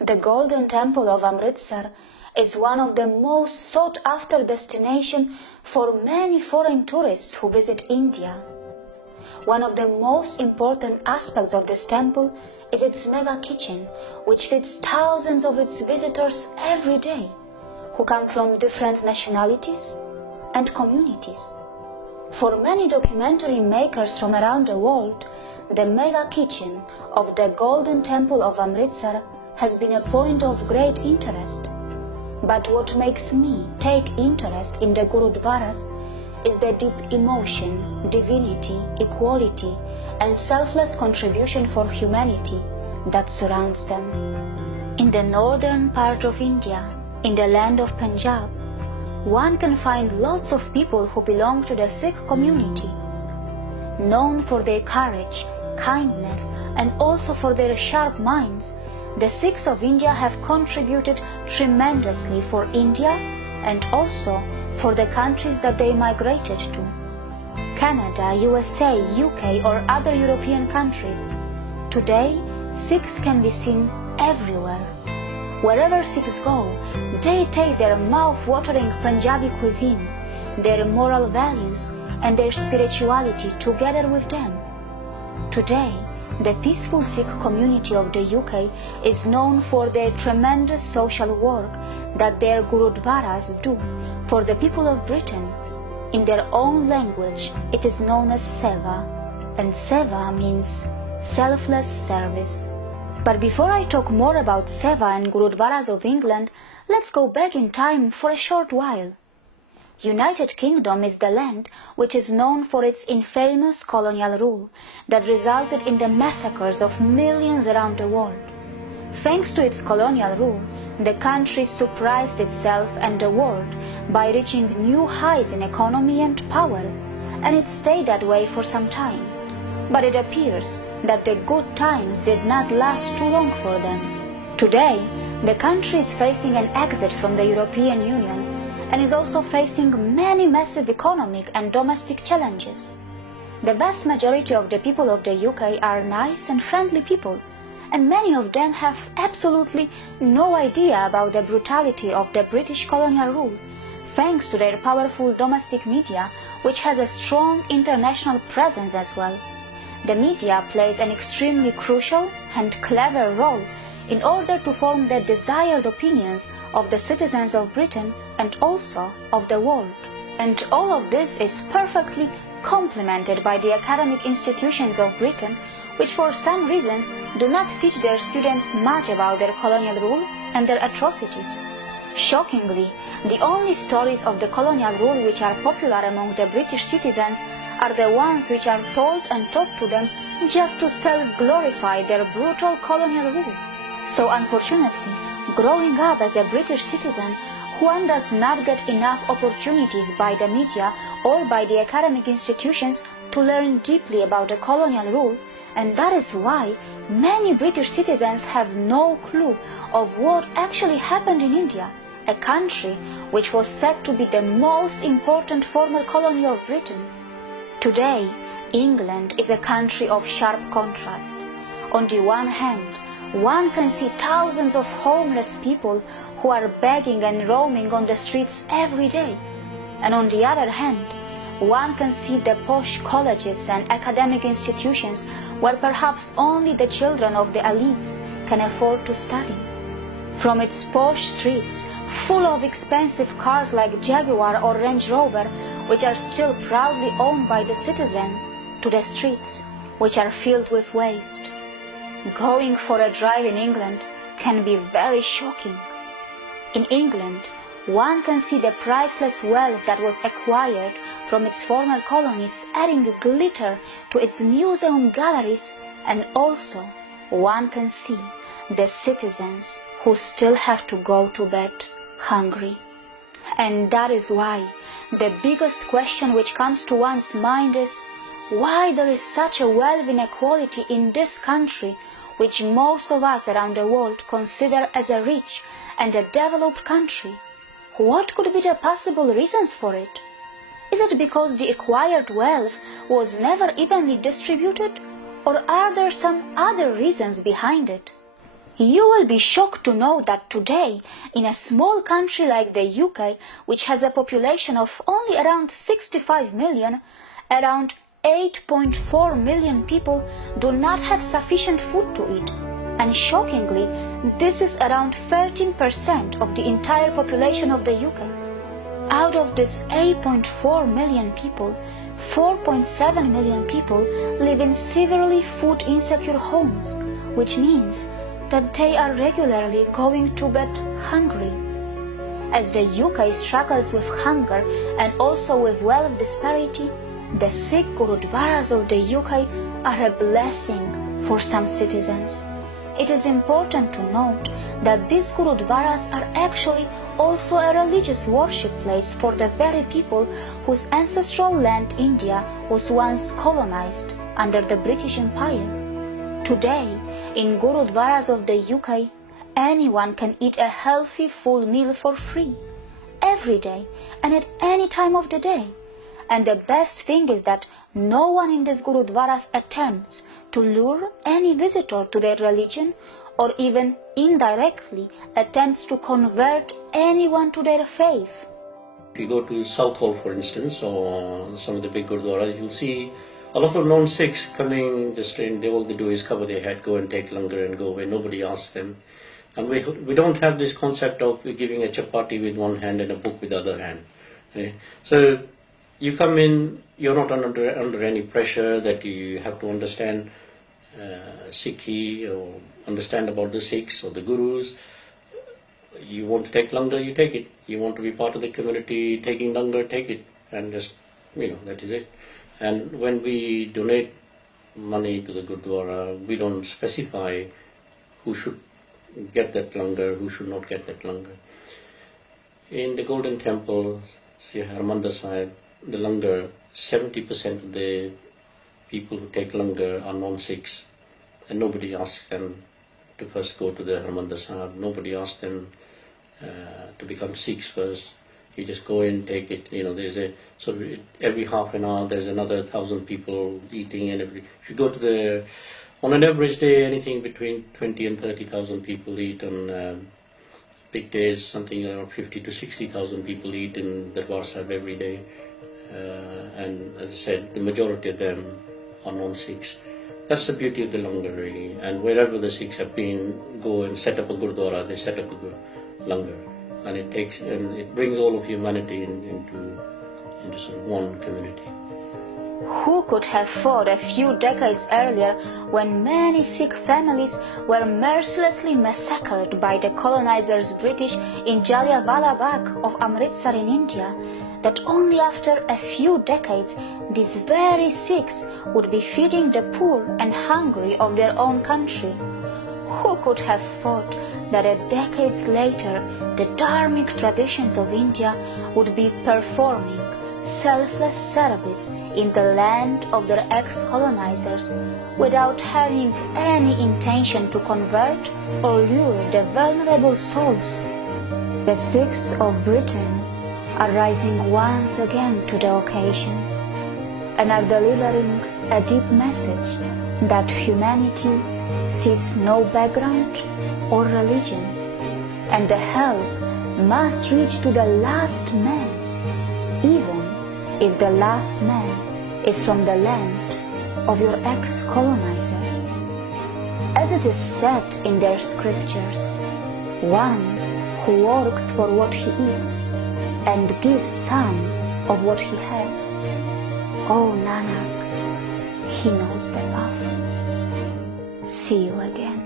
The Golden Temple of Amritsar is one of the most sought-after destinations for many foreign tourists who visit India. One of the most important aspects of this temple is its mega kitchen, which feeds thousands of its visitors every day, who come from different nationalities and communities. For many documentary makers from around the world, the mega kitchen of the Golden Temple of Amritsar has been a point of great interest. But what makes me take interest in the Gurudwaras is the deep emotion, divinity, equality, and selfless contribution for humanity that surrounds them. In the northern part of India, in the land of Punjab, one can find lots of people who belong to the Sikh community. Known for their courage, kindness, and also for their sharp minds, the Sikhs of India have contributed tremendously for India and also for the countries that they migrated to. Canada, USA, UK or other European countries. Today, Sikhs can be seen everywhere. Wherever Sikhs go, they take their mouth-watering Punjabi cuisine, their moral values and their spirituality together with them. Today, the peaceful Sikh community of the UK is known for their tremendous social work that their Gurudwaras do for the people of Britain. In their own language, it is known as Seva, and Seva means selfless service. But before I talk more about Seva and Gurudwaras of England, let's go back in time for a short while. United Kingdom is the land which is known for its infamous colonial rule that resulted in the massacres of millions around the world. Thanks to its colonial rule, the country surprised itself and the world by reaching new heights in economy and power, and it stayed that way for some time. But it appears that the good times did not last too long for them. Today, the country is facing an exit from the European Union and is also facing many massive economic and domestic challenges. The vast majority of the people of the UK are nice and friendly people, and many of them have absolutely no idea about the brutality of the British colonial rule, thanks to their powerful domestic media, which has a strong international presence as well. The media plays an extremely crucial and clever role in order to form the desired opinions of the citizens of Britain and also of the world. And all of this is perfectly complemented by the academic institutions of Britain, which for some reasons do not teach their students much about their colonial rule and their atrocities. Shockingly, the only stories of the colonial rule which are popular among the British citizens are the ones which are told and taught to them just to self-glorify their brutal colonial rule. So unfortunately, growing up as a British citizen, one does not get enough opportunities by the media or by the academic institutions to learn deeply about the colonial rule, and that is why many British citizens have no clue of what actually happened in India, a country which was said to be the most important former colony of Britain. Today, England is a country of sharp contrast. On the one hand, one can see thousands of homeless people who are begging and roaming on the streets every day. And on the other hand, one can see the posh colleges and academic institutions where perhaps only the children of the elites can afford to study. From its posh streets, full of expensive cars like Jaguar or Range Rover, which are still proudly owned by the citizens, to the streets, which are filled with waste. Going for a drive in England can be very shocking. In England, one can see the priceless wealth that was acquired from its former colonies adding glitter to its museum galleries, and also one can see the citizens who still have to go to bed hungry. And that is why the biggest question which comes to one's mind is why there is such a wealth inequality in this country, which most of us around the world consider as a rich and a developed country. What could be the possible reasons for it? Is it because the acquired wealth was never evenly distributed, or are there some other reasons behind it? You will be shocked to know that today, in a small country like the UK, which has a population of only around 65 million, around 8.4 million people do not have sufficient food to eat. And shockingly, this is around 13% of the entire population of the UK. Out of this 8.4 million people, 4.7 million people live in severely food insecure homes, which means that they are regularly going to bed hungry. As the UK struggles with hunger and also with wealth disparity, the Sikh Gurudwaras of the UK are a blessing for some citizens. It is important to note that these Gurudwaras are actually also a religious worship place for the very people whose ancestral land India was once colonized under the British Empire. Today, in Gurudwaras of the UK, anyone can eat a healthy full meal for free, every day and at any time of the day. And the best thing is that no one in these Gurudwaras attempts to lure any visitor to their religion or even indirectly attempts to convert anyone to their faith. If you go to South Hall, for instance, or some of the big Gurudwaras, you'll see a lot of non-Sikhs coming just in. All they do is cover their head, go and take langar and go away. Nobody asks them. And we don't have this concept of giving a chapati with one hand and a book with the other hand. So you come in, you're not under any pressure that you have to understand Sikhi or understand about the Sikhs or the Gurus. You want to take langar, you take it. You want to be part of the community taking langar, take it. And just, that is it. And when we donate money to the Gurdwara, we don't specify who should get that langar, who should not get that langar. In the Golden Temple, Sri Harmandir Sahib, the langar, 70% of the people who take langar are non-Sikhs, and nobody asks them to first go to the Harmandir Sahib. Nobody asks them to become Sikhs first. You just go in, take it. Every half an hour there's another 1,000 people eating, and if you go to on an average day, anything between 20 and 30,000 people eat. On big days, something around 50 to 60,000 people eat in Darbar Sahib every day. And as I said, the majority of them are non-Sikhs. That's the beauty of the langar, really. And wherever the Sikhs have been, go and set up a Gurdwara, they set up a langar. And it brings all of humanity into sort of one community. Who could have thought a few decades earlier, when many Sikh families were mercilessly massacred by the colonizers British in Jallianwala Bagh of Amritsar in India, that only after a few decades these very Sikhs would be feeding the poor and hungry of their own country? Who could have thought that decades later the dharmic traditions of India would be performing selfless service in the land of their ex-colonizers without having any intention to convert or lure the vulnerable souls? The Sikhs of Britain are rising once again to the occasion and are delivering a deep message that humanity sees no background or religion, and the help must reach to the last man, even if the last man is from the land of your ex-colonizers. As it is said in their scriptures, one who works for what he eats and gives some of what he has, oh Nanak, he knows the path. See you again.